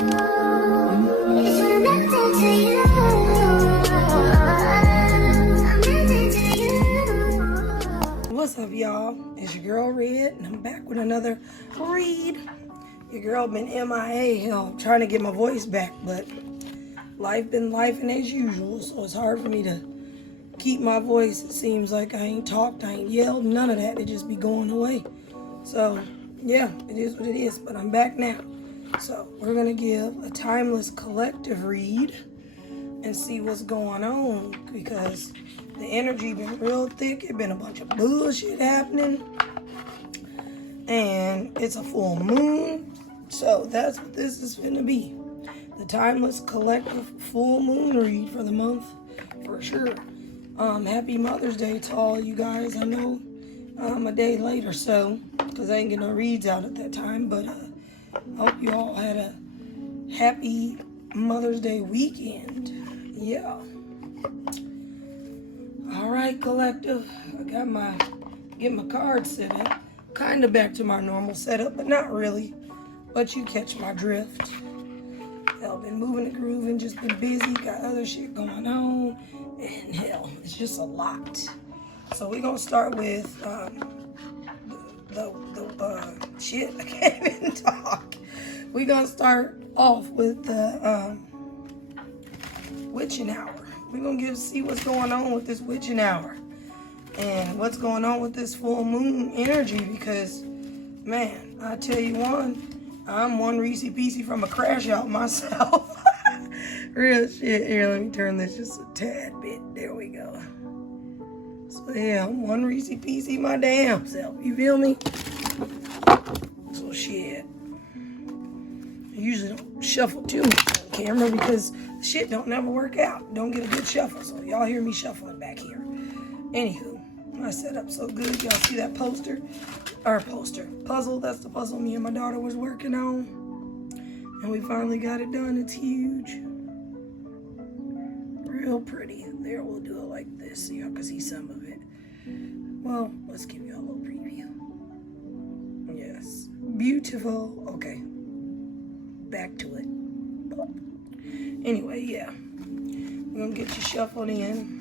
What's up, y'all? It's your girl Red, and I'm back with another read. Your girl been MIA, trying to get my voice back, but life been lifing as usual, so it's hard for me to keep my voice. It seems like I ain't talked, I ain't yelled, none of that. It just be going away. So, yeah, it is what it is, but I'm back now. So, we're going to give a timeless collective read and see what's going on, because the energy been real thick. It been a bunch of bullshit happening, and it's a full moon, so that's what this is finna be. The timeless collective full moon read for the month, for sure. Happy Mother's Day to all you guys. I know I'm a day late or so, because I ain't get no reads out at that time, but I hope you all had a happy Mother's Day weekend. Yeah. All right, collective. I got get my cards set up. Kind of back to my normal setup, but not really. But you catch my drift. Hell, been moving and grooving, just been busy, got other shit going on, and hell, it's just a lot. So we're gonna start with the shit. I can't even talk. We're gonna start off with the witching hour. We're going to see what's going on with this witching hour and what's going on with this full moon energy, because, man, I tell you I'm one Reese Peasy from a crash out myself. Real shit. Here, let me turn this just a tad bit. There we go. So, yeah, I'm one Reese Peasy my damn self. You feel me? So, shit. I usually don't shuffle too much on camera because shit don't never work out. Don't get a good shuffle, so y'all hear me shuffling back here. Anywho, my setup so good. Y'all see that puzzle? That's the puzzle me and my daughter was working on, and we finally got it done. It's huge, real pretty. There, we'll do it like this so y'all can see some of it. Well, let's give you a little preview. Yes, beautiful. Okay, back to it. Anyway, yeah, we're gonna get you shuffled in.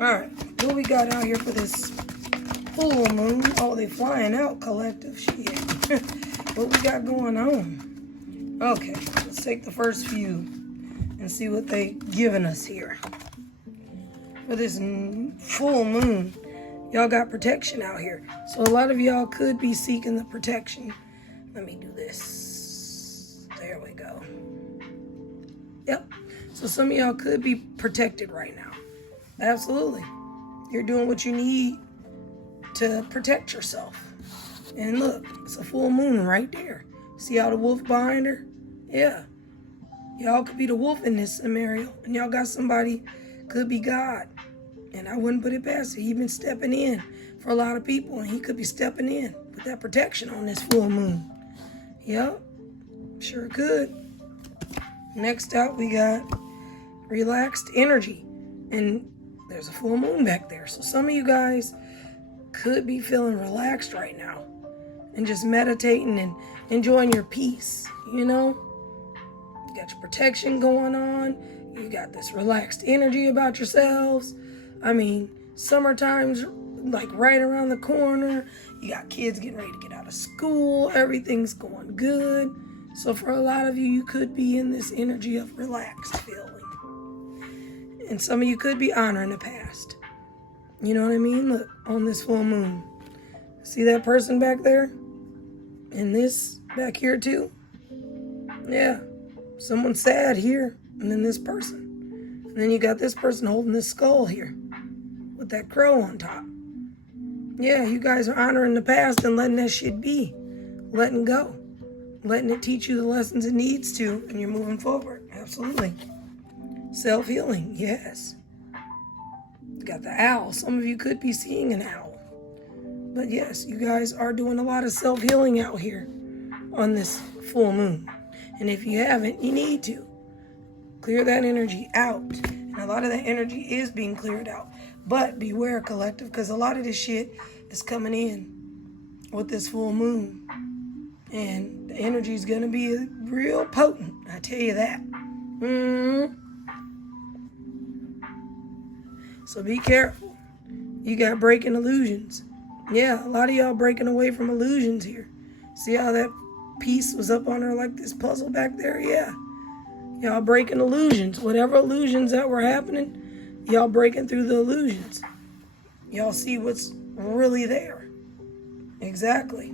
All right, what we got out here for this full moon? Oh, they flying out, collective shit. What we got going on? Okay, let's take the first few and see what they giving us here. For this full moon, y'all got protection out here. So a lot of y'all could be seeking the protection. Let me do this. There we go. Yep. So some of y'all could be protected right now. Absolutely. You're doing what you need to protect yourself. And look, it's a full moon right there. See how the wolf behind her? Yeah. Y'all could be the wolf in this scenario. And y'all got somebody, could be God. And I wouldn't put it past it. He's been stepping in for a lot of people. And he could be stepping in with that protection on this full moon. Yep. Sure could. Next out, we got relaxed energy, and there's a full moon back there. So some of you guys could be feeling relaxed right now and just meditating and enjoying your peace, you know? You got your protection going on. You got this relaxed energy about yourselves. I mean, summertime's like right around the corner. You got kids getting ready to get out of school. Everything's going good. So for a lot of you, you could be in this energy of relaxed feeling. And some of you could be honoring the past. You know what I mean? Look, on this full moon. See that person back there? And this back here too? Yeah. Someone sad here. And then this person. And then you got this person holding this skull here. With that crow on top. Yeah, you guys are honoring the past and letting that shit be. Letting go. Letting it teach you the lessons it needs to, and you're moving forward. Absolutely. Self-healing, yes. You got the owl. Some of you could be seeing an owl. But yes, you guys are doing a lot of self-healing out here on this full moon. And if you haven't, you need to. Clear that energy out. And a lot of that energy is being cleared out. But beware, collective, because a lot of this shit is coming in with this full moon. And The energy is going to be real potent. I tell you that. So be careful. You got breaking illusions. Yeah, a lot of y'all breaking away from illusions here. See how that piece was up on her like this puzzle back there? Yeah. Y'all breaking illusions. Whatever illusions that were happening, y'all breaking through the illusions. Y'all see what's really there. Exactly.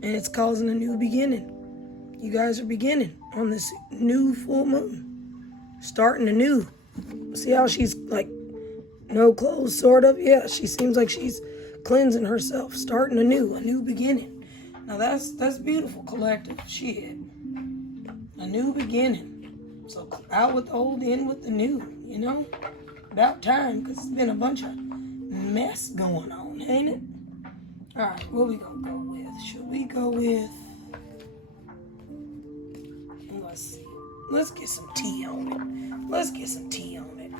And it's causing a new beginning. You guys are beginning on this new full moon. Starting anew. See how she's like no clothes, sort of? Yeah, she seems like she's cleansing herself. Starting anew, a new beginning. Now that's beautiful, collective. Shit. A new beginning. So out with the old, in with the new, you know? About time, because it's been a bunch of mess going on, ain't it? All right, what we gonna go with? Should we go with... Let's see. Let's get some tea on it. Let's get some tea on it.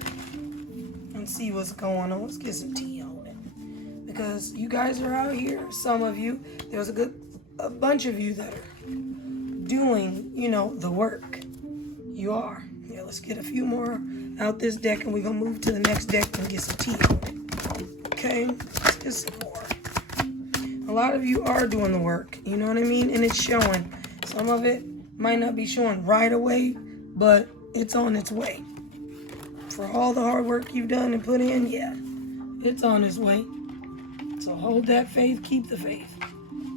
And see what's going on. Let's get some tea on it. Because you guys are out here, some of you, there's a bunch of you that are doing, you know, the work. You are. Yeah, let's get a few more out this deck and we're going to move to the next deck and get some tea on it. Okay? Let's get some more. A lot of you are doing the work. You know what I mean? And it's showing. Some of it might not be showing right away, but it's on its way. For all the hard work you've done and put in, yeah, it's on its way. So hold that faith, keep the faith.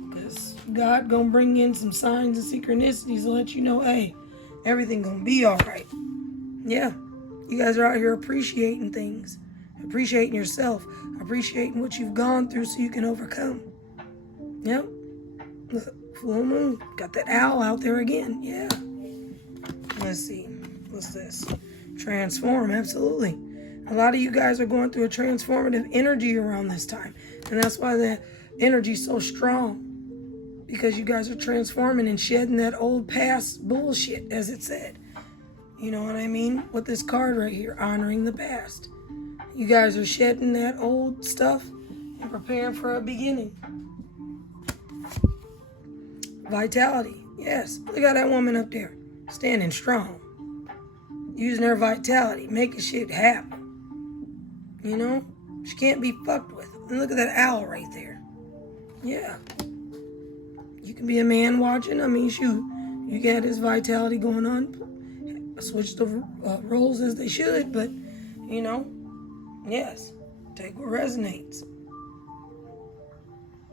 Because God gonna bring in some signs and synchronicities to let you know, hey, everything gonna be all right. Yeah, you guys are out here appreciating things, appreciating yourself, appreciating what you've gone through so you can overcome. Yep. Look, full moon. Got that owl out there again. Yeah. Let's see. What's this? Transform. Absolutely. A lot of you guys are going through a transformative energy around this time. And that's why the energy is so strong. Because you guys are transforming and shedding that old past bullshit, as it said. You know what I mean? With this card right here, honoring the past. You guys are shedding that old stuff and preparing for a beginning. Vitality. Yes. Look at that woman up there. Standing strong. Using her vitality. Making shit happen. You know? She can't be fucked with. And look at that owl right there. Yeah. You can be a man watching. I mean, shoot. You got this vitality going on. Switch the roles as they should. But, you know. Yes. Take what resonates.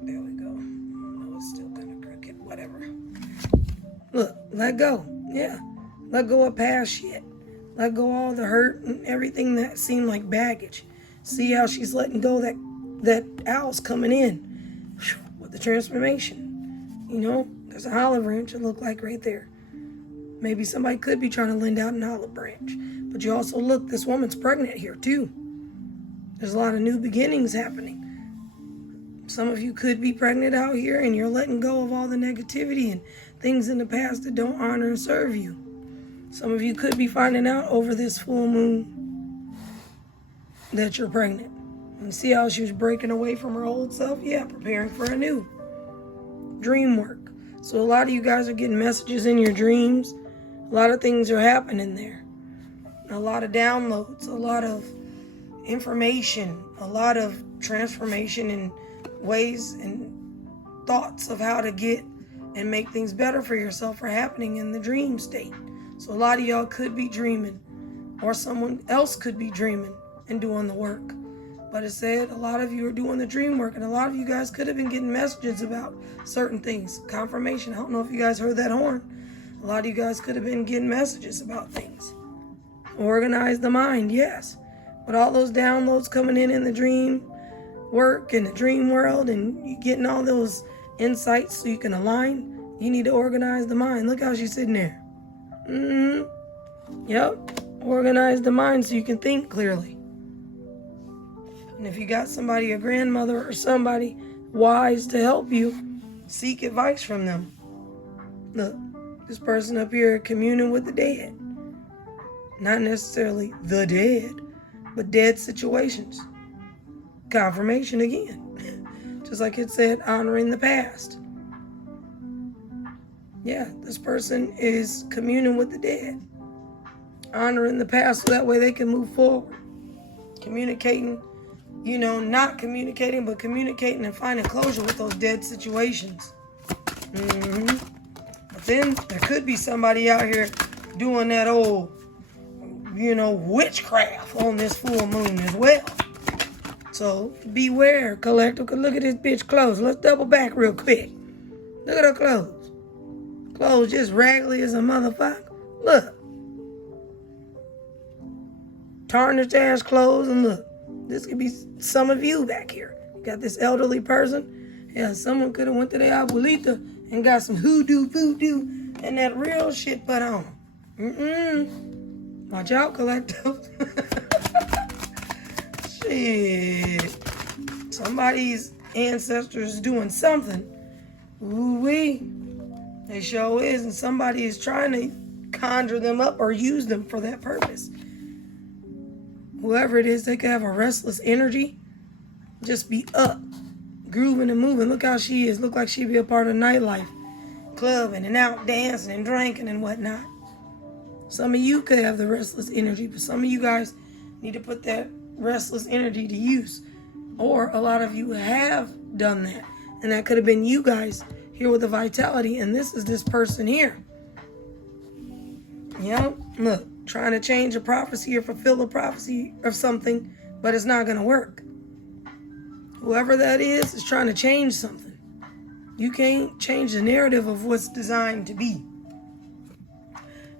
There we go. No, it's still kind of crooked. Whatever. Look, let go. Yeah. Let go of past shit. Let go of all the hurt and everything that seemed like baggage. See how she's letting go that owl's coming in with the transformation. You know, there's an olive branch it looked like right there. Maybe somebody could be trying to lend out an olive branch. But you also look, this woman's pregnant here too. There's a lot of new beginnings happening. Some of you could be pregnant out here and you're letting go of all the negativity and things in the past that don't honor and serve you. Some of you could be finding out over this full moon that you're pregnant. And see how she was breaking away from her old self? Yeah, preparing for a new dream work. So a lot of you guys are getting messages in your dreams. A lot of things are happening there. A lot of downloads, a lot of information, a lot of transformation in ways and thoughts of how to get and make things better for yourself are happening in the dream state. So a lot of y'all could be dreaming, or someone else could be dreaming and doing the work. But it said a lot of you are doing the dream work, and a lot of you guys could have been getting messages about certain things. Confirmation. I don't know if you guys heard that horn. A lot of you guys could have been getting messages about things. Organize the mind, yes. But all those downloads coming in the dream work and the dream world, and you getting all those insights so you can align, you need to organize the mind. Look how she's sitting there. Yep. Organize the mind so you can think clearly. And if you got somebody, a grandmother or somebody wise to help you, seek advice from them. Look, this person up here communing with the dead. Not necessarily the dead, but dead situations. Confirmation again. Just like it said, honoring the past. Yeah, this person is communing with the dead, honoring the past so that way they can move forward. Communicating, not communicating, but communicating and finding closure with those dead situations. But then there could be somebody out here doing that old, witchcraft on this full moon as well. So beware, collective. Cause look at this bitch clothes. Let's double back real quick. Look at her clothes. Clothes just raggedy as a motherfucker. Look. Tarnished ass clothes, and look. This could be some of you back here. You got this elderly person. Yeah, someone could have went to their abuelita and got some hoodoo, voodoo, and that real shit put on. Watch out, collective. Shit. Somebody's ancestors doing something. Ooh-wee. They sure is, and somebody is trying to conjure them up or use them for that purpose. Whoever it is, they could have a restless energy. Just be up, grooving and moving. Look how she is. Look like she'd be a part of nightlife. Clubbing and out dancing and drinking and whatnot. Some of you could have the restless energy, but some of you guys need to put that restless energy to use. Or a lot of you have done that. And that could have been you guys here with the vitality. And this is this person here. Look. Trying to change a prophecy or fulfill a prophecy of something, but it's not going to work. Whoever that is trying to change something. You can't change the narrative of what's designed to be.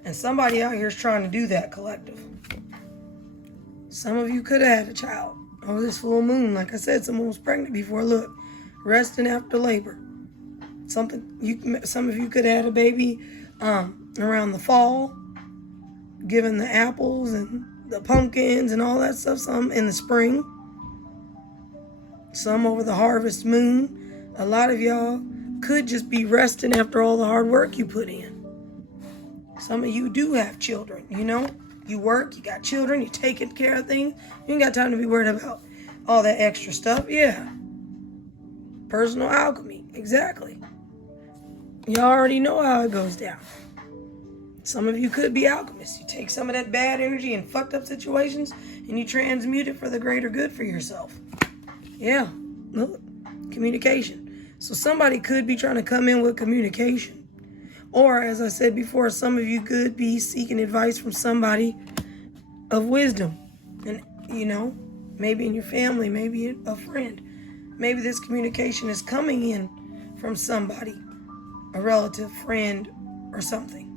And somebody out here is trying to do that, collective. Some of you could have had a child over this full moon. Like I said, someone was pregnant before. Look, resting after labor. Some of you could have had a baby around the fall. Giving the apples and the pumpkins and all that stuff. Some in the spring. Some over the harvest moon. A lot of y'all could just be resting after all the hard work you put in. Some of you do have children, You work, you got children, you're taking care of things. You ain't got time to be worried about all that extra stuff. Yeah. Personal alchemy. Exactly. You already know how it goes down. Some of you could be alchemists. You take some of that bad energy and fucked up situations and you transmute it for the greater good for yourself. Yeah, look, communication. So somebody could be trying to come in with communication. Or, as I said before, some of you could be seeking advice from somebody of wisdom. And, maybe in your family, maybe a friend. Maybe this communication is coming in from somebody, a relative, friend, or something.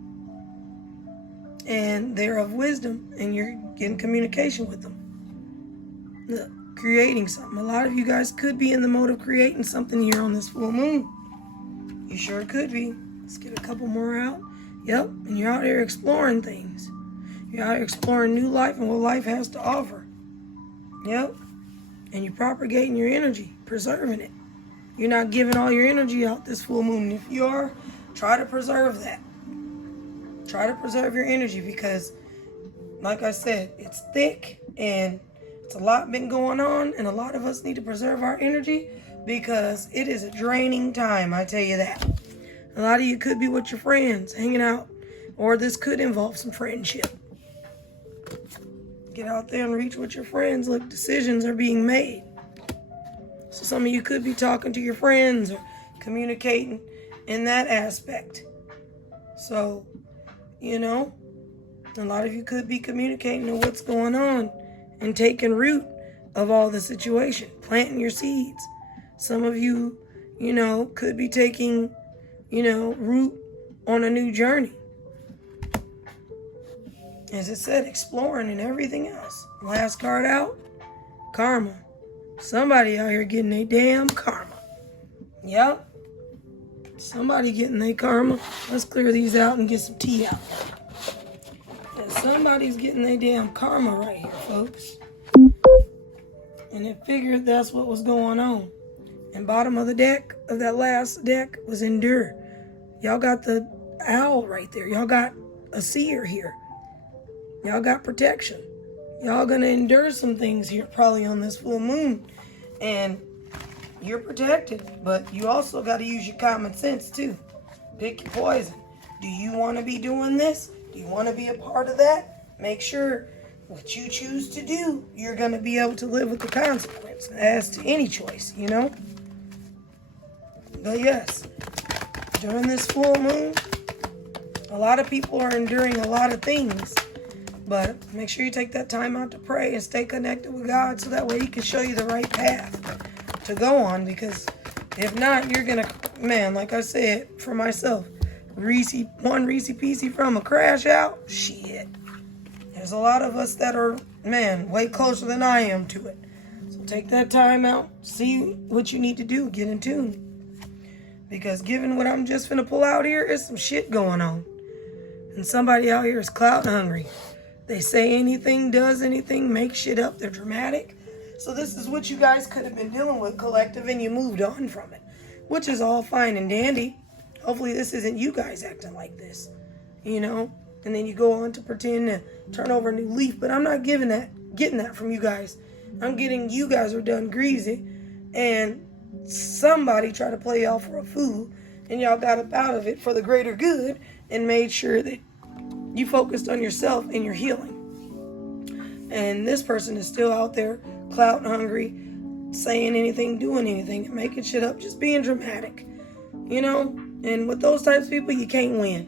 And they're of wisdom, and you're getting communication with them. Look, creating something. A lot of you guys could be in the mode of creating something here on this full moon. You sure could be. Let's get a couple more out. Yep, and you're out here exploring things. You're out here exploring new life and what life has to offer. Yep, and you're propagating your energy, preserving it. You're not giving all your energy out this full moon. If you are, try to preserve that. Try to preserve your energy because, like I said, it's thick and it's a lot been going on, and a lot of us need to preserve our energy because it is a draining time, I tell you that. A lot of you could be with your friends, hanging out, or this could involve some friendship. Get out there and reach with your friends. Look, decisions are being made. So some of you could be talking to your friends or communicating in that aspect. So, a lot of you could be communicating on what's going on and taking root of all the situation, planting your seeds. Some of you, could be taking, root on a new journey. As it said, exploring and everything else. Last card out, karma. Somebody out here getting their damn karma. Yep. Somebody getting their karma. Let's clear these out and get some tea out. Yeah, somebody's getting their damn karma right here, folks. And it figured that's what was going on. And bottom of the deck, of that last deck, was endure. Y'all got the owl right there. Y'all got a seer here. Y'all got protection. Y'all gonna endure some things here probably on this full moon. And you're protected, but you also got to use your common sense too. Pick your poison. Do you want to be doing this? Do you want to be a part of that? Make sure what you choose to do, you're going to be able to live with the consequence as to any choice, you know? But yes, during this full moon, a lot of people are enduring a lot of things. But make sure you take that time out to pray and stay connected with God so that way He can show you the right path to go on. Because if not, you're going to, man, like I said, for myself, one Reese Peasy from a crash out, shit. There's a lot of us that are, man, way closer than I am to it. So take that time out, see what you need to do, get in tune. Because given what I'm just finna pull out here, there's some shit going on. And somebody out here is clout hungry. They say anything, does anything, make shit up. They're dramatic. So this is what you guys could have been dealing with, collective, and you moved on from it, which is all fine and dandy. Hopefully this isn't you guys acting like this, you know? And then you go on to pretend to turn over a new leaf. But I'm not getting that from you guys. I'm getting you guys are done greasy. And somebody tried to play y'all for a fool. And y'all got up out of it for the greater good and made sure that you focused on yourself and your healing. And this person is still out there, clout hungry, saying anything, doing anything, making shit up, just being dramatic. You know? And with those types of people, you can't win.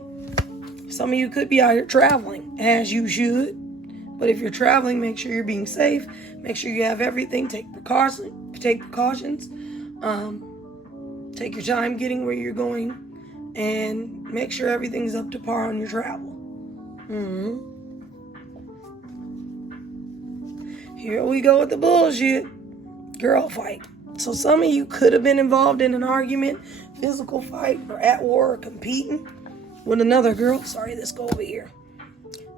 Some of you could be out here traveling, as you should. But if you're traveling, make sure you're being safe. Make sure you have everything. Take precautions. Take your time getting where you're going. And make sure everything's up to par on your travel. Here we go with the bullshit. Girl fight. So some of you could have been involved in an argument, physical fight, or at war, or competing with another girl. Sorry, let's go over here.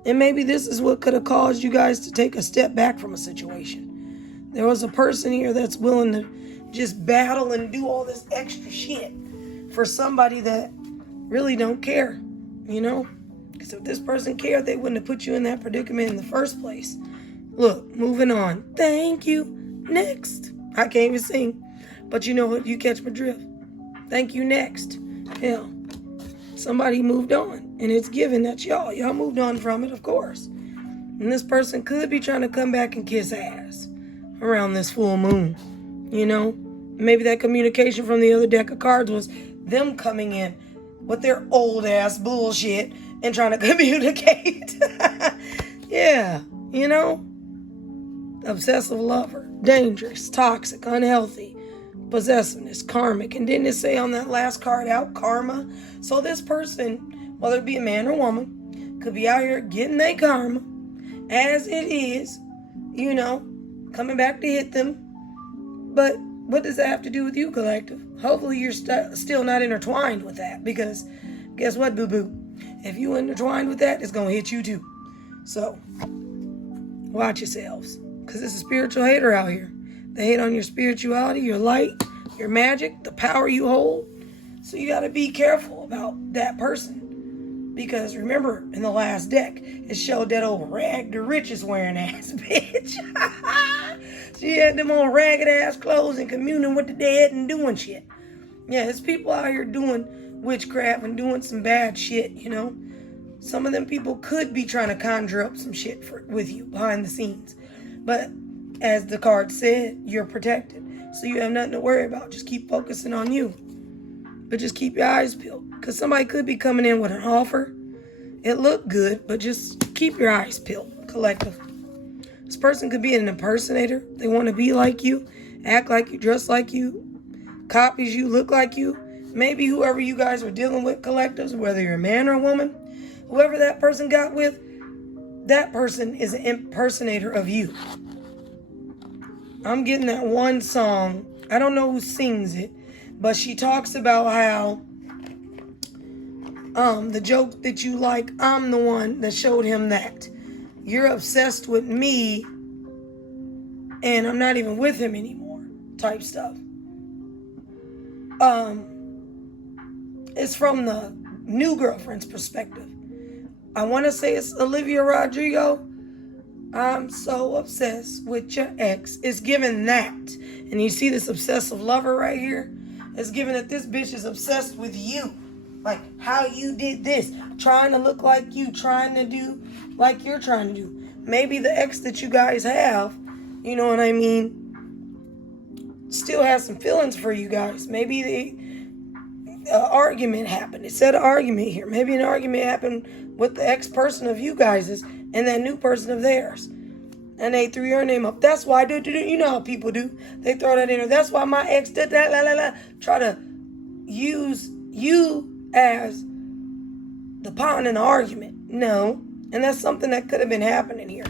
And maybe this is what could have caused you guys to take a step back from a situation. There was a person here that's willing to just battle and do all this extra shit for somebody that really don't care, you know? Because if this person cared, they wouldn't have put you in that predicament in the first place. Look, moving on. Thank you. Next. I can't even sing. But you know what? You catch my drift. Thank you. Next. Hell. Somebody moved on. And it's given that y'all. Y'all moved on from it, of course. And this person could be trying to come back and kiss ass around this full moon. You know? Maybe that communication from the other deck of cards was them coming in with their old ass bullshit and trying to communicate. Yeah, you know? Obsessive lover, dangerous, toxic, unhealthy, possessiveness, karmic. And didn't it say on that last card out, karma? So this person, whether it be a man or woman, could be out here getting their karma as it is, you know, coming back to hit them. But what does that have to do with you, collective? Hopefully you're still not intertwined with that, because guess what, boo-boo? If you intertwined with that, it's going to hit you too. So, watch yourselves, because it's a spiritual hater out here. They hate on your spirituality, your light, your magic, the power you hold. So you got to be careful about that person. Because remember, in the last deck, it showed that old rag the riches wearing ass bitch. She had them old ragged ass clothes and communing with the dead and doing shit. Yeah, there's people out here doing witchcraft and doing some bad shit, you know. Some of them people could be trying to conjure up some shit with you behind the scenes. But as the card said, you're protected. So you have nothing to worry about. Just keep focusing on you. But just keep your eyes peeled. Because somebody could be coming in with an offer. It looked good, but just keep your eyes peeled, collective. This person could be an impersonator. They want to be like you, act like you, dress like you, copies you, look like you. Maybe whoever you guys are dealing with, collectives, whether you're a man or a woman, whoever that person got with, that person is an impersonator of you. I'm getting that one song. I don't know who sings it, but she talks about how the joke that you like, I'm the one that showed him that. You're obsessed with me and I'm not even with him anymore type stuff. It's from the new girlfriend's perspective. I want to say it's Olivia Rodrigo. I'm so obsessed with your ex. It's given that. And you see this obsessive lover right here? It's given that this bitch is obsessed with you. Like how you did this. Trying to look like you. Trying to do like you're trying to do. Maybe the ex that you guys have, you know what I mean, still has some feelings for you guys. Maybe the argument happened. It said an argument here. Maybe an argument happened with the ex-person of you guys' and that new person of theirs. And they threw your name up. That's why, you know how people do. They throw that in there. That's why my ex did that, try to use you as the pawn in the argument. No. And that's something that could have been happening here.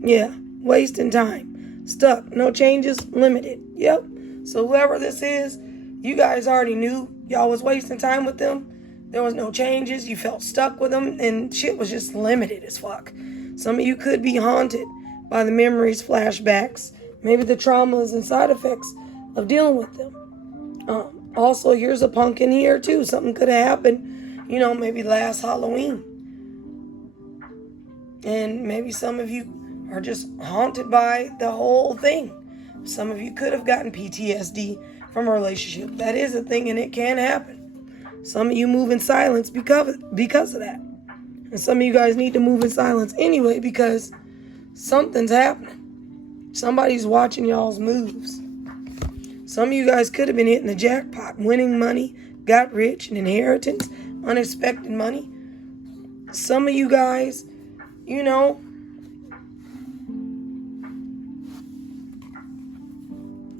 Yeah. Wasting time. Stuck. No changes. Limited. Yep. So whoever this is, you guys already knew y'all was wasting time with them. There was no changes. You felt stuck with them. And shit was just limited as fuck. Some of you could be haunted by the memories, flashbacks, maybe the traumas and side effects of dealing with them. Also, here's a pumpkin here too. Something could have happened, you know, maybe last Halloween. And maybe some of you are just haunted by the whole thing. Some of you could have gotten PTSD from a relationship. That is a thing, and it can happen. Some of you move in silence because of that. And some of you guys need to move in silence anyway because something's happening. Somebody's watching y'all's moves. Some of you guys could have been hitting the jackpot, winning money, got rich, an inheritance, unexpected money. Some of you guys, you know,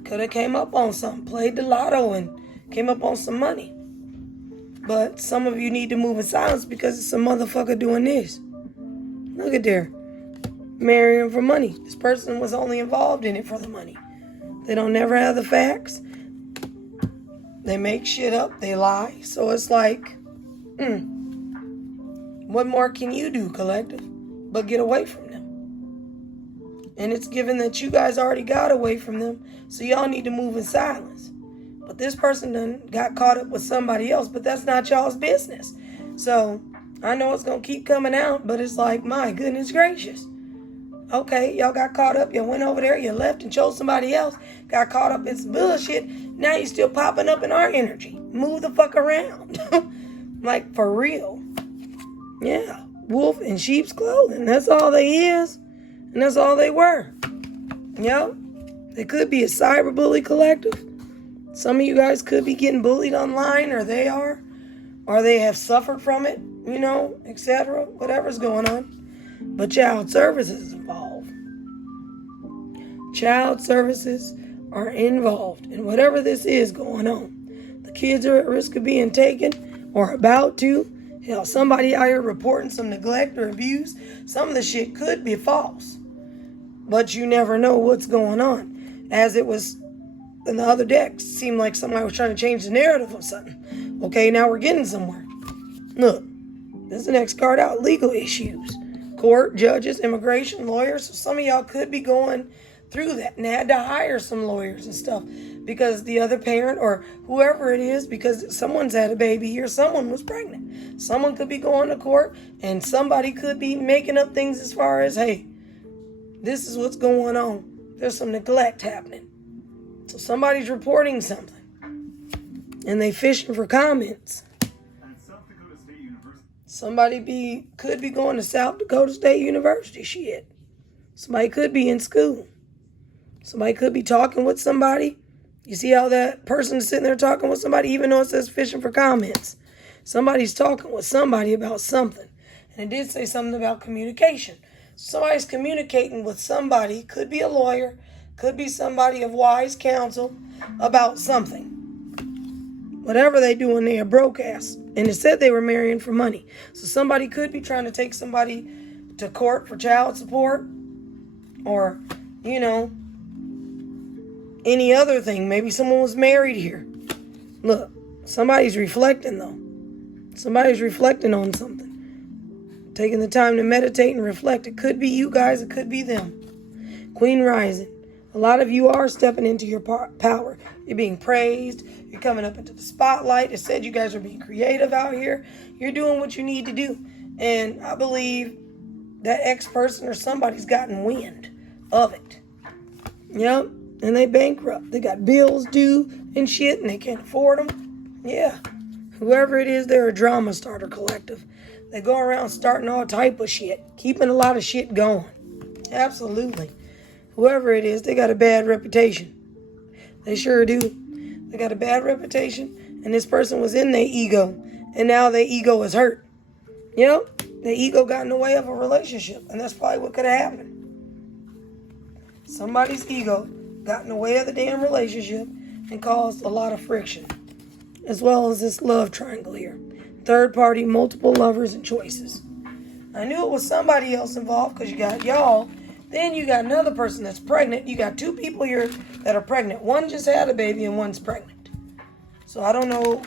could have came up on something, played the lotto and came up on some money. But some of you need to move in silence because it's a motherfucker doing this. Look at there. Marrying for money. This person was only involved in it for the money. They don't never have the facts. They make shit up. They lie. So it's like, what more can you do, collective, but get away from them? And it's given that you guys already got away from them, so y'all need to move in silence. But this person done got caught up with somebody else, but that's not y'all's business. So I know it's going to keep coming out, but it's like, my goodness gracious. Okay, y'all got caught up. You went over there. You left and chose somebody else. Got caught up in some bullshit. Now you still popping up in our energy. Move the fuck around. Like, for real. Yeah. Wolf in sheep's clothing. That's all they is. And that's all they were. Yep. They could be a cyberbully collective. Some of you guys could be getting bullied online, or they are. Or they have suffered from it, you know, etc. Whatever's going on. But child services is involved. Child services are involved in whatever this is going on. The kids are at risk of being taken or about to. Hell, somebody out here reporting some neglect or abuse. Some of the shit could be false. But you never know what's going on. As it was in the other deck, seemed like somebody was trying to change the narrative of something. Okay, now we're getting somewhere. Look, this is the next card out. Legal issues. Court, judges, immigration, lawyers. So some of y'all could be going through that and had to hire some lawyers and stuff because the other parent or whoever it is, because someone's had a baby here, someone was pregnant. Someone could be going to court and somebody could be making up things as far as, hey, this is what's going on. There's some neglect happening. So somebody's reporting something and they fishing for comments. Somebody could be going to South Dakota State University. Shit. Somebody could be in school. Somebody could be talking with somebody. You see how that person is sitting there talking with somebody, even though it says fishing for comments. Somebody's talking with somebody about something. And it did say something about communication. Somebody's communicating with somebody. Could be a lawyer. Could be somebody of wise counsel about something. Whatever they doing there, broke ass. And it said they were marrying for money. So somebody could be trying to take somebody to court for child support. Or, you know, any other thing. Maybe someone was married here. Look, somebody's reflecting though. Somebody's reflecting on something. Taking the time to meditate and reflect. It could be you guys. It could be them. Queen rising. A lot of you are stepping into your power. You're being praised. You're coming up into the spotlight. It said you guys are being creative out here. You're doing what you need to do. And I believe that ex-person or somebody's gotten wind of it. Yep. And they bankrupt. They got bills due and shit and they can't afford them. Yeah. Whoever it is, they're a drama starter collective. They go around starting all type of shit, keeping a lot of shit going. Absolutely. Whoever it is, they got a bad reputation. They sure do. They got a bad reputation, and this person was in their ego, and now their ego is hurt. Yep, their ego got in the way of a relationship, and that's probably what could have happened. Somebody's ego got in the way of the damn relationship and caused a lot of friction, as well as this love triangle here. Third party, multiple lovers and choices. I knew it was somebody else involved because you got y'all. Then you got another person that's pregnant. You got two people here that are pregnant. One just had a baby and one's pregnant. So I don't know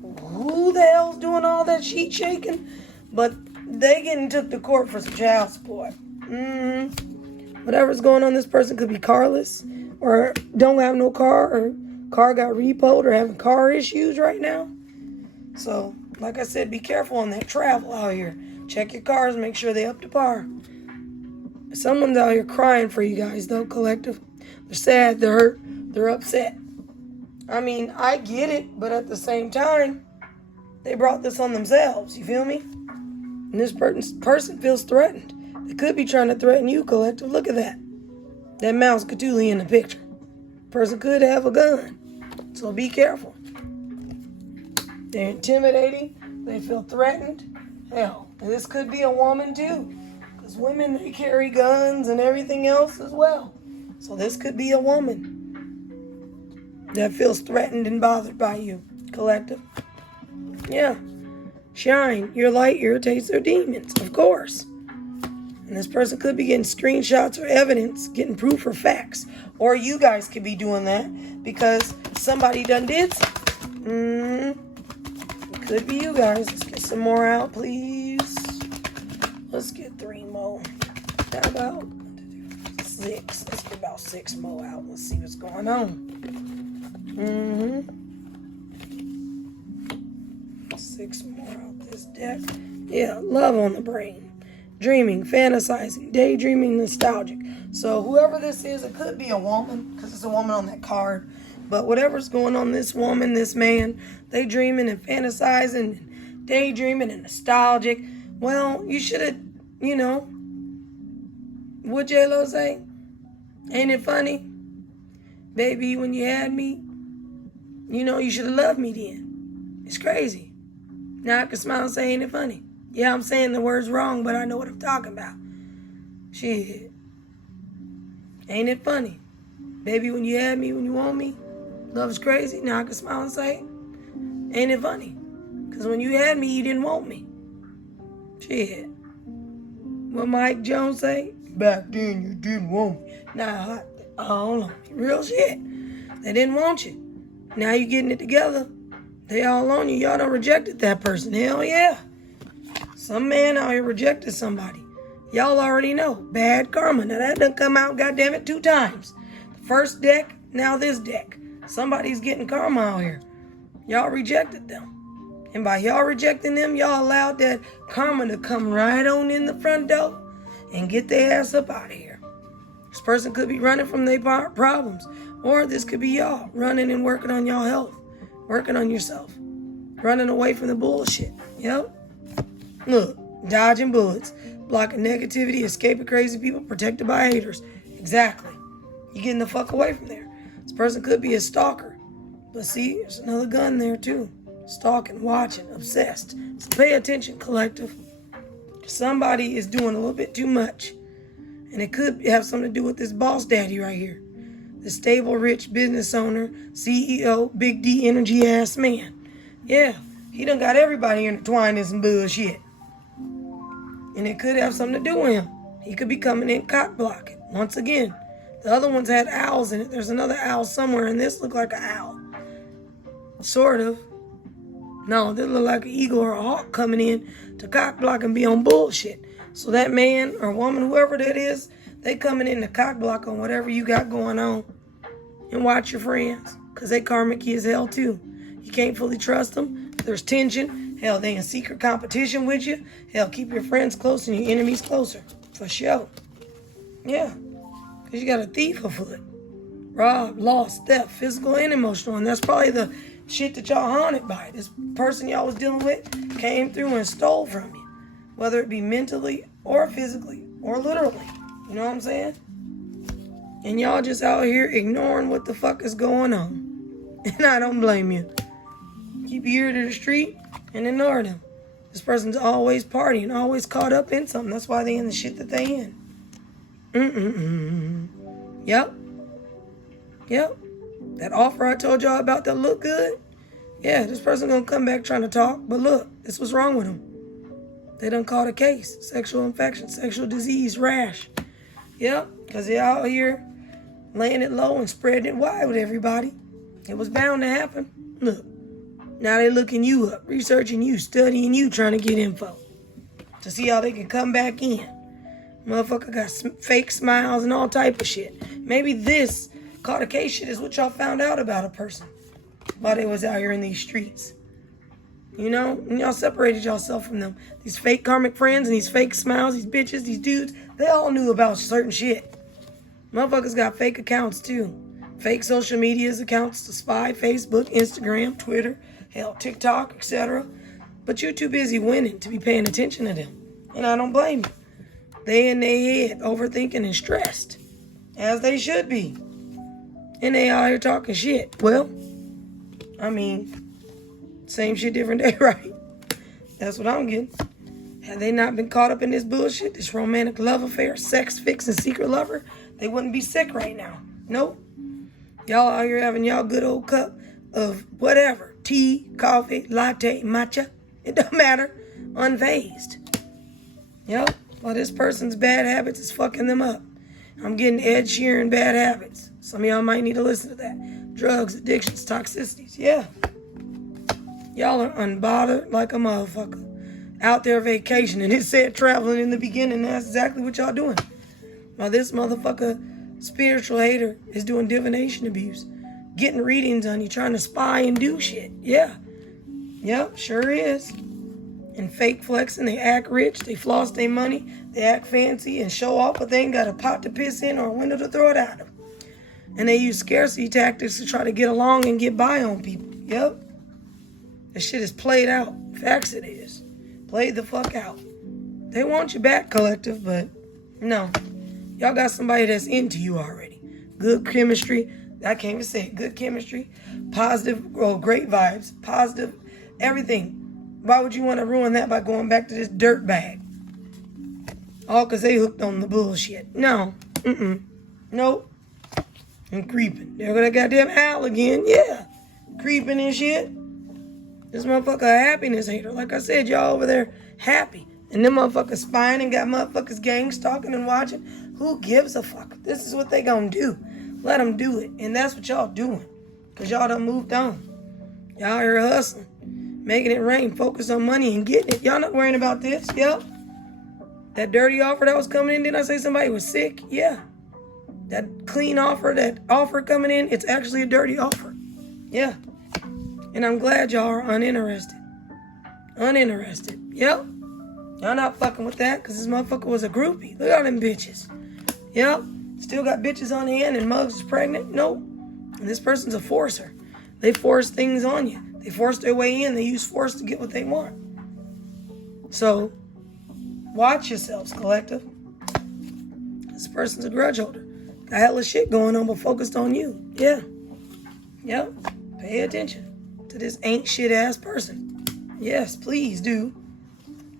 who the hell's doing all that sheet shaking, but they getting took to court for some child support. Whatever's going on, this person could be carless or don't have no car or car got repoed or having car issues right now. So, like I said, be careful on that travel out here. Check your cars, make sure they're up to par. Someone's out here crying for you guys, though, collective. They're sad, they're hurt, they're upset. I mean, I get it, but at the same time, they brought this on themselves, you feel me? And this person feels threatened. They could be trying to threaten you, collective. Look at that. That mouse Cthulhu in the picture. Person could have a gun, so be careful. They're intimidating. They feel threatened. Hell, this could be a woman too. Because women, they carry guns and everything else as well. So this could be a woman that feels threatened and bothered by you, collective. Yeah. Shine. Your light irritates their demons, of course. And this person could be getting screenshots or evidence, getting proof or facts. Or you guys could be doing that because somebody done did something. It could be you guys. Let's get some more out, please. Let's get 3 more. How about 6? Let's get about 6 more out. Let's see what's going on. 6 more out this deck. Yeah, love on the brain. Dreaming, fantasizing, daydreaming, nostalgic. So whoever this is, it could be a woman, because it's a woman on that card. But whatever's going on, this woman, this man, they dreaming and fantasizing, and daydreaming and nostalgic. Well, you should have, what J-Lo say? Ain't it funny? Baby, when you had me, you should have loved me then. It's crazy. Now I can smile and say, ain't it funny? Yeah, I'm saying the words wrong, but I know what I'm talking about. Shit. Ain't it funny? Baby, when you had me, when you want me, love is crazy. Now I can smile and say, ain't it funny? Because when you had me, you didn't want me. Shit. What Mike Jones say? Back then, you didn't want me. Now, hold on. Real shit. They didn't want you. Now you getting it together. They all on you. Y'all done rejected that person. Hell yeah. Some man out here rejected somebody. Y'all already know. Bad karma. Now that done come out, goddammit, 2 times. The first deck, now this deck. Somebody's getting karma out here. Y'all rejected them. And by y'all rejecting them, y'all allowed that karma to come right on in the front door and get their ass up out of here. This person could be running from their problems. Or this could be y'all running and working on y'all health. Working on yourself. Running away from the bullshit. Yep. Look, dodging bullets. Blocking negativity, escaping crazy people, protected by haters. Exactly. You getting the fuck away from there. This person could be a stalker. But see, there's another gun there too. Stalking, watching, obsessed. So pay attention, collective. Somebody is doing a little bit too much. And it could have something to do with this boss daddy right here. The stable, rich business owner, CEO, big D energy ass man. Yeah, he done got everybody intertwined in some bullshit. And it could have something to do with him. He could be coming in cock blocking. Once again, the other ones had owls in it. There's another owl somewhere, and this looked like an owl. Sort of. No, this looked like an eagle or a hawk coming in to cock block and be on bullshit. So that man or woman, whoever that is, they coming in to cock block on whatever you got going on. And watch your friends, because they karmic as hell too. You can't fully trust them. There's tension. Hell, they in secret competition with you. Hell, keep your friends close and your enemies closer. For sure. Yeah. Because you got a thief afoot. Robbed, lost, theft, physical and emotional. And that's probably the shit that y'all haunted by. This person y'all was dealing with came through and stole from you. Whether it be mentally or physically or literally. You know what I'm saying? And y'all just out here ignoring what the fuck is going on. And I don't blame you. Keep your ear to the street and ignore them. This person's always partying, always caught up in something. That's why they in the shit that they in. Yep. That offer I told y'all about that look good. Yeah, this person gonna come back trying to talk. But look, this was wrong with them. They done caught a case. Sexual infection, sexual disease, rash. Yep, because they out here laying it low and spreading it wide with everybody. It was bound to happen. Look, now they looking you up, researching you, studying you, trying to get info to see how they can come back in. Motherfucker got fake smiles and all type of shit. Maybe this caught a case shit is what y'all found out about a person while they was out here in these streets. You know, and y'all separated yourself from them. These fake karmic friends and these fake smiles, these bitches, these dudes, they all knew about certain shit. Motherfuckers got fake accounts too. Fake social medias accounts to spy, Facebook, Instagram, Twitter, hell, TikTok, etc. But you're too busy winning to be paying attention to them. And I don't blame you. They in their head overthinking and stressed. As they should be. And they out here talking shit. Well, I mean, same shit, different day, right? That's what I'm getting. Had they not been caught up in this bullshit, this romantic love affair, sex fix, and secret lover, they wouldn't be sick right now. Nope. Y'all out here having y'all good old cup of whatever. Tea, coffee, latte, matcha. It don't matter. Unfazed. Yep. Well, this person's bad habits is fucking them up. I'm getting Ed Sheeran bad habits. Some of y'all might need to listen to that. Drugs, addictions, toxicities. Yeah. Y'all are unbothered like a motherfucker. Out there vacationing. It said traveling in the beginning. That's exactly what y'all doing. Now this motherfucker, spiritual hater, is doing divination abuse. Getting readings on you, trying to spy and do shit. Yeah. Yep, sure is. And fake flexing, they act rich, they floss their money, they act fancy and show off, but they ain't got a pot to piss in or a window to throw it out of. And they use scarcity tactics to try to get along and get by on people. Yep. This shit is played out. Facts it is. Played the fuck out. They want you back, collective, but no. Y'all got somebody that's into you already. Good chemistry. I can't even say it. Good chemistry. Positive, great vibes. Positive, everything. Why would you want to ruin that by going back to this dirt bag? All because they hooked on the bullshit. No. Nope. I'm creeping. There go that goddamn owl again. Yeah. Creeping and shit. This motherfucker a happiness hater. Like I said, y'all over there happy. And them motherfuckers spying and got motherfuckers gang stalking and watching. Who gives a fuck? This is what they gonna do. Let them do it. And that's what y'all doing. Because y'all done moved on. Y'all here hustling. Making it rain. Focus on money and getting it. Y'all not worrying about this. Yep. That dirty offer that was coming in. Didn't I say somebody was sick? Yeah. That clean offer, that offer coming in, it's actually a dirty offer. Yeah. And I'm glad y'all are uninterested. Uninterested. Yep. Y'all not fucking with that because this motherfucker was a groupie. Look at all them bitches. Yep. Still got bitches on hand and mugs is pregnant? Nope. And this person's a forcer. They force things on you. They force their way in. They use force to get what they want. So, watch yourselves, collective. This person's a grudge holder. Got hella shit going on, but focused on you. Yeah. Yep. Pay attention to this ain't shit ass person. Yes, please do.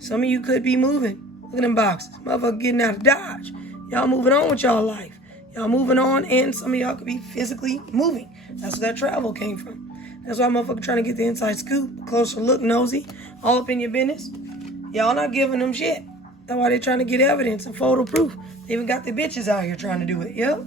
Some of you could be moving. Look at them boxes. Motherfucker getting out of Dodge. Y'all moving on with y'all life. Y'all moving on, and some of y'all could be physically moving. That's where that travel came from. That's why motherfucker trying to get the inside scoop, closer look, nosy, all up in your business. Y'all not giving them shit. That's why they trying to get evidence and photo proof. They even got the bitches out here trying to do it. Yep.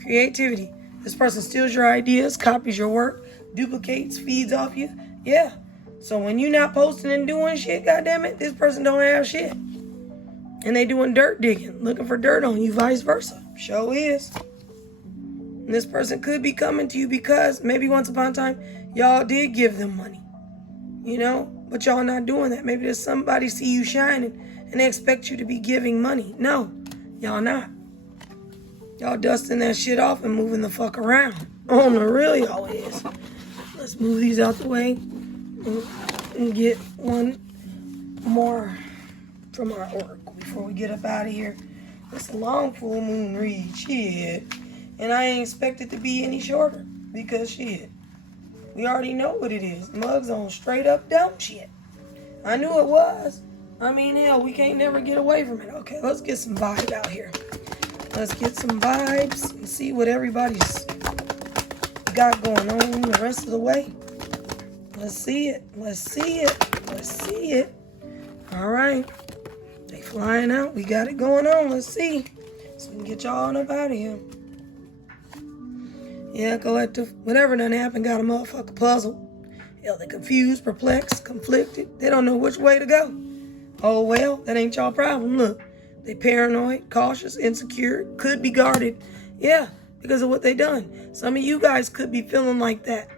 Creativity. This person steals your ideas, copies your work, duplicates, feeds off you. Yeah. So when you not posting and doing shit, goddammit, this person don't have shit. And they doing dirt digging, looking for dirt on you, vice versa. Sure is. And this person could be coming to you because maybe once upon a time, y'all did give them money. You know? But y'all not doing that. Maybe there's somebody see you shining and they expect you to be giving money. No, y'all not. Y'all dusting that shit off and moving the fuck around. On the real, y'all is. Let's move these out the way and get one more from our oracle before we get up out of here. It's a long full moon read, shit. And I ain't expect it to be any shorter because shit, we already know what it is. Mugs on straight up dumb shit. I knew it was. I mean, hell, we can't never get away from it. Okay, let's get some vibe out here. Let's get some vibes and see what everybody's got going on the rest of the way. Let's see it. Let's see it. Let's see it. All right. They flying out. We got it going on. Let's see. So we can get y'all on up out of here. Yeah, collective. Whatever done happened got a motherfucker puzzled. Hell, they confused, perplexed, conflicted. They don't know which way to go. Oh, well, that ain't y'all problem. Look, they paranoid, cautious, insecure, could be guarded. Yeah, because of what they done. Some of you guys could be feeling like that.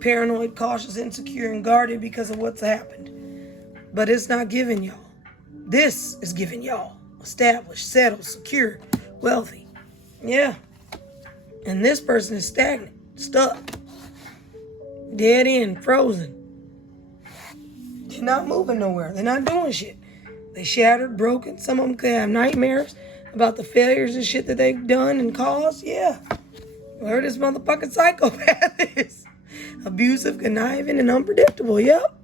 Paranoid, cautious, insecure, and guarded because of what's happened. But it's not giving y'all. This is giving y'all. Established, settled, secure, wealthy. Yeah. And this person is stagnant, stuck, dead end, frozen. They're not moving nowhere. They're not doing shit. They shattered, broken. Some of them could have nightmares about the failures and shit that they've done and caused. Yeah. Where this motherfucking psychopath is. Abusive, conniving, and unpredictable. Yep.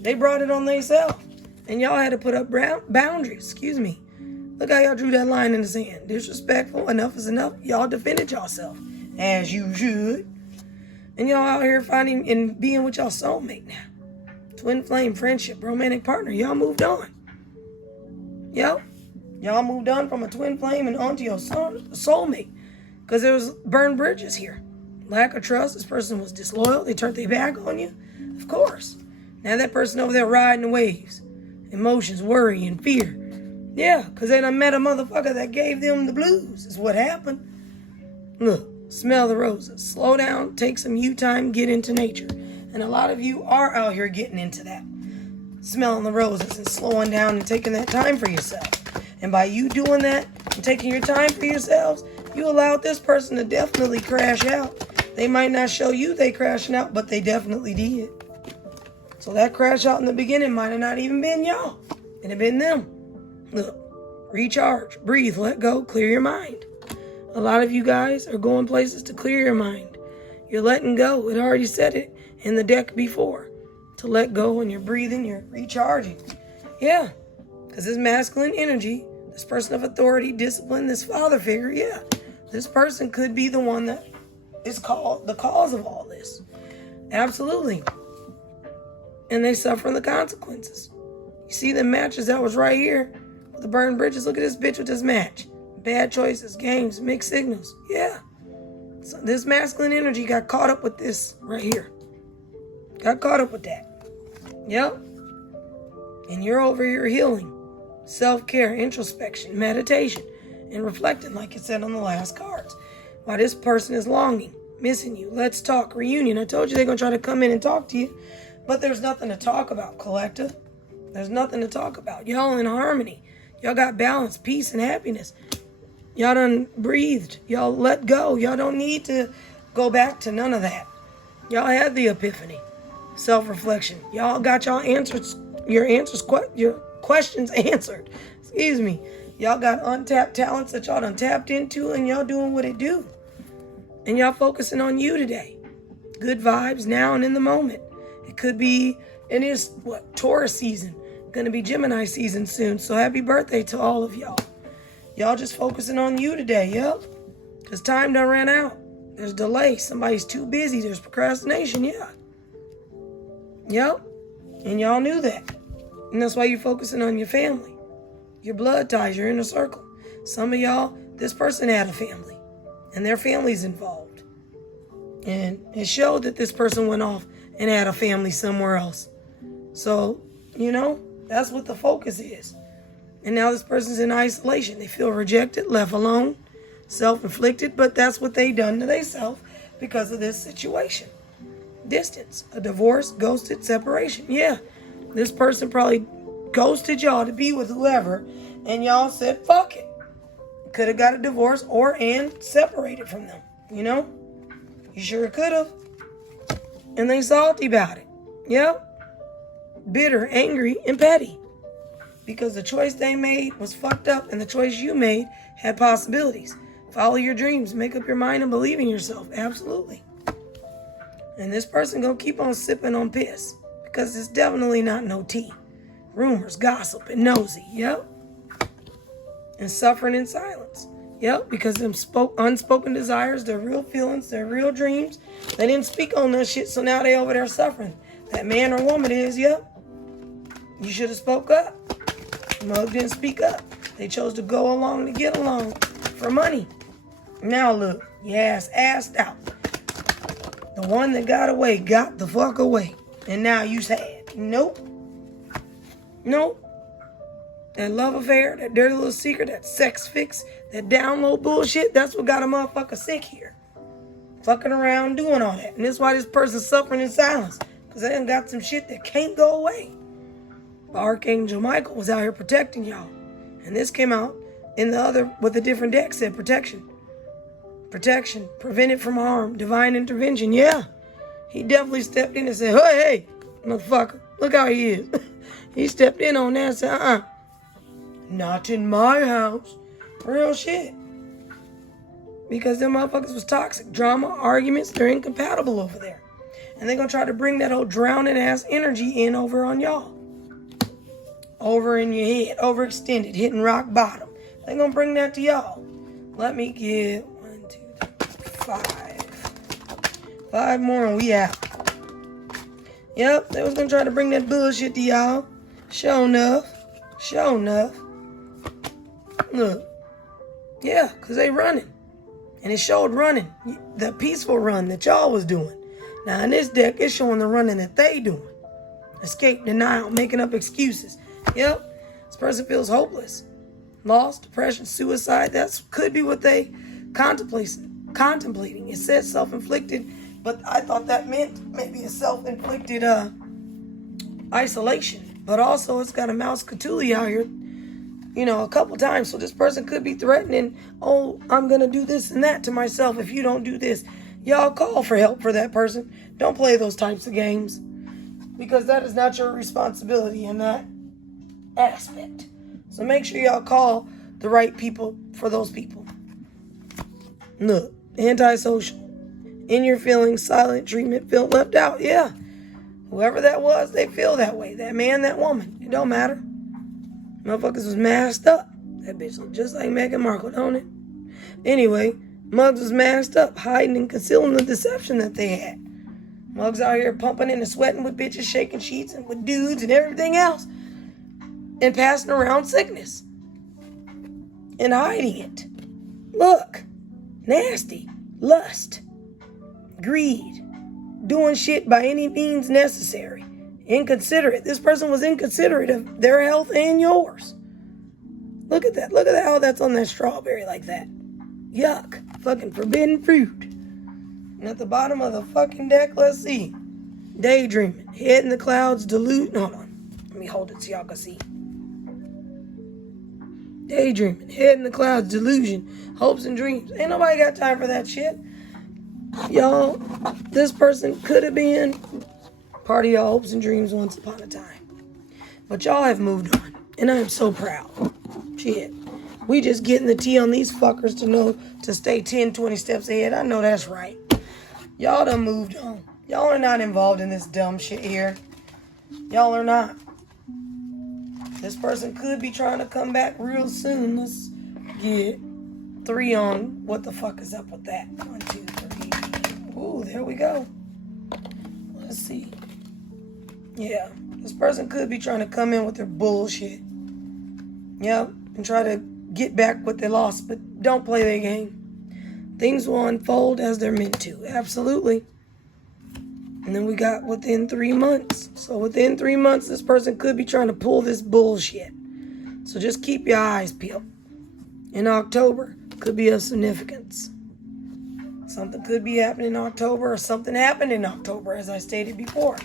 They brought it on themselves. And y'all had to put up boundaries. Excuse me. Look how y'all drew that line in the sand. Disrespectful. Enough is enough. Y'all defended yourself. As you should. And y'all out here finding and being with y'all soulmate now. Twin flame, friendship, romantic partner. Y'all moved on. Yep. Y'all moved on from a twin flame and onto your soulmate. Because there was burned bridges here. Lack of trust. This person was disloyal. They turned their back on you. Of course. Now that person over there riding the waves. Emotions, worry, and fear. Yeah, because they done met a motherfucker that gave them the blues. Is what happened. Look, smell the roses. Slow down, take some you time, get into nature. And a lot of you are out here getting into that. Smelling the roses and slowing down and taking that time for yourself. And by you doing that and taking your time for yourselves, you allowed this person to definitely crash out. They might not show you they crashing out, but they definitely did. So that crash out in the beginning might have not even been y'all. It'd have been them. Look, recharge, breathe, let go, clear your mind. A lot of you guys are going places to clear your mind. You're letting go. It already said it in the deck before. To let go, and you're breathing, you're recharging. Yeah, because this masculine energy, this person of authority, discipline, this father figure, yeah. This person could be the one that is called the cause of all this. Absolutely. And they suffer the consequences. You see the matches that was right here with the burned bridges? Look at this bitch with this match. Bad choices, games, mixed signals. Yeah. So this masculine energy got caught up with this right here. Got caught up with that. Yep. And you're over here healing. Self-care, introspection, meditation, and reflecting like it said on the last cards. While this person is longing, missing you. Let's talk, reunion. I told you they're going to try to come in and talk to you. But there's nothing to talk about, collective. There's nothing to talk about. Y'all in harmony. Y'all got balance, peace, and happiness. Y'all done breathed. Y'all let go. Y'all don't need to go back to none of that. Y'all had the epiphany. Self-reflection. Y'all got your questions answered. Excuse me. Y'all got untapped talents that y'all done tapped into, and y'all doing what it do. And y'all focusing on you today. Good vibes now and in the moment. It could be, it is, Taurus season. Gonna be Gemini season soon. So happy birthday to all of y'all. Y'all just focusing on you today, yep. Because time done ran out. There's delay. Somebody's too busy. There's procrastination, yeah. Yep. And y'all knew that. And that's why you're focusing on your family. Your blood ties, your inner circle. Some of y'all, this person had a family. And their family's involved. And it showed that this person went off and had a family somewhere else. So, that's what the focus is. And now this person's in isolation. They feel rejected, left alone, self-inflicted, but that's what they done to themselves because of this situation. Distance, a divorce, ghosted, separation. Yeah, this person probably ghosted y'all to be with whoever, and y'all said, fuck it. Could have got a divorce and separated from them, You sure could have. And they salty about it. Yep. Bitter, angry, and petty. Because the choice they made was fucked up and the choice you made had possibilities. Follow your dreams. Make up your mind and believe in yourself. Absolutely. And this person gonna keep on sipping on piss. Because it's definitely not no tea. Rumors, gossip, and nosy. Yep. And suffering in silence. Yep. Because them unspoken desires, their real feelings, their real dreams. They didn't speak on that shit, so now they over there suffering. That man or woman is, yep. You should have spoke up. Mug didn't speak up. They chose to go along to get along for money. Now look, your ass assed out. The one that got away got the fuck away. And now you sad. Nope. Nope. That love affair, that dirty little secret, that sex fix, that download bullshit, that's what got a motherfucker sick here. Fucking around doing all that. And that's why this person's suffering in silence. Because they done got some shit that can't go away. Archangel Michael was out here protecting y'all. And this came out in the other with a different deck, said protection. Protection, prevented from harm, divine intervention. Yeah. He definitely stepped in and said, hey, motherfucker, look how he is. He stepped in on that and said, not in my house. Real shit. Because them motherfuckers was toxic. Drama, arguments, they're incompatible over there. And they're going to try to bring that old drowning ass energy in over on y'all. Over in your head, overextended, hitting rock bottom. They're going to bring that to y'all. Let me get 1, 2, 3, 5. 5 more and we out. Yep, they was going to try to bring that bullshit to y'all. Sure enough. Sure enough. Look. Yeah, because they running. And it showed running. The peaceful run that y'all was doing. Now in this deck, it's showing the running that they doing. Escape, denial, making up excuses. Yep, this person feels hopeless. Lost, depression, suicide. That could be what they contemplating. It says self-inflicted, but I thought that meant maybe a self-inflicted isolation. But also it's got a mouse Cthulhu out here, a couple times. So this person could be threatening, oh, I'm going to do this and that to myself if you don't do this. Y'all call for help for that person. Don't play those types of games. Because that is not your responsibility in that aspect. So make sure y'all call the right people for those people. Look, antisocial. In your feelings, silent treatment, feel left out. Yeah. Whoever that was, they feel that way. That man, that woman. It don't matter. Motherfuckers was masked up. That bitch look just like Meghan Markle, don't it? Anyway, Muggs was masked up, hiding and concealing the deception that they had. Muggs out here pumping and sweating with bitches, shaking sheets and with dudes and everything else. And passing around sickness. And hiding it. Look. Nasty. Lust. Greed. Doing shit by any means necessary. Inconsiderate. This person was inconsiderate of their health and yours. Look at that. Look at how that's on that strawberry like that. Yuck. Fucking forbidden fruit. And at the bottom of the fucking deck, let's see. Daydreaming. Head in the clouds. Hold on. Let me hold it so y'all can see. Daydreaming. Head in the clouds. Delusion. Hopes and dreams. Ain't nobody got time for that shit. Y'all, this person could have been part of y'all hopes and dreams once upon a time. But y'all have moved on. And I am so proud. Shit. We just getting the tea on these fuckers to know to stay 10, 20 steps ahead. I know that's right. Y'all done moved on. Y'all are not involved in this dumb shit here. Y'all are not. This person could be trying to come back real soon. Let's get 3 on what the fuck is up with that. 1, 2, 3. Ooh, there we go. Let's see. Yeah, this person could be trying to come in with their bullshit. Yep, and try to get back what they lost, but don't play their game. Things will unfold as they're meant to. Absolutely. And then we got within 3 months. So within 3 months, this person could be trying to pull this bullshit. So just keep your eyes peeled. In October, could be of significance. Something could be happening in October, or something happened in October, as I stated before.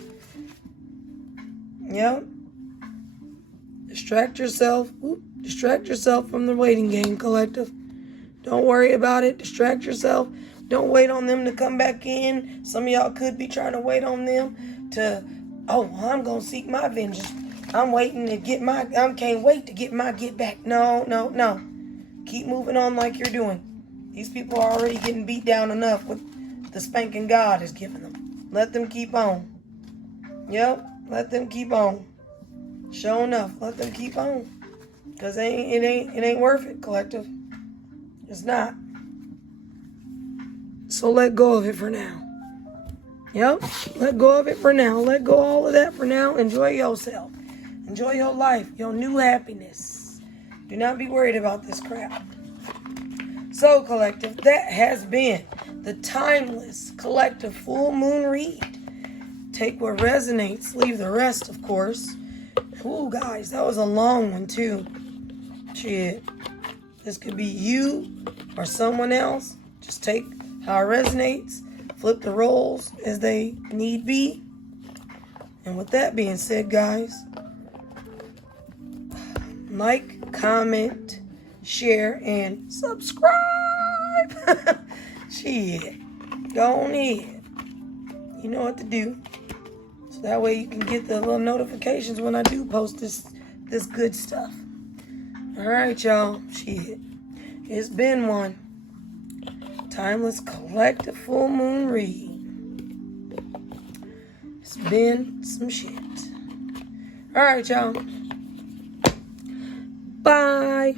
Yep. Distract yourself. Distract yourself from the waiting game, collective. Don't worry about it. Distract yourself Don't wait on them to come back in. Some of y'all could be trying to wait on them to, oh, well, I'm going to seek my vengeance. I'm waiting to get my, I can't wait to get my get back. No, no, no. Keep moving on like you're doing. These people are already getting beat down enough with the spanking God is giving them. Let them keep on. Yep, let them keep on. Sure enough, let them keep on. Because it ain't worth it, collective. It's not. So let go of it for now. Yep, let go of it for now. Let go of all of that for now. Enjoy yourself. Enjoy your life, your new happiness. Do not be worried about this crap. So, collective, that has been the timeless collective full moon read. Take what resonates, leave the rest, of course. Ooh, guys, that was a long one, too. Shit. This could be you or someone else. Just take how it resonates, flip the roles as they need be. And with that being said, guys, like, comment, share, and subscribe. Shit. Go on ahead. You know what to do. So that way you can get the little notifications when I do post this good stuff. Alright, y'all. Shit. It's been one timeless collective full moon read. It's been some shit. Alright, y'all. Bye.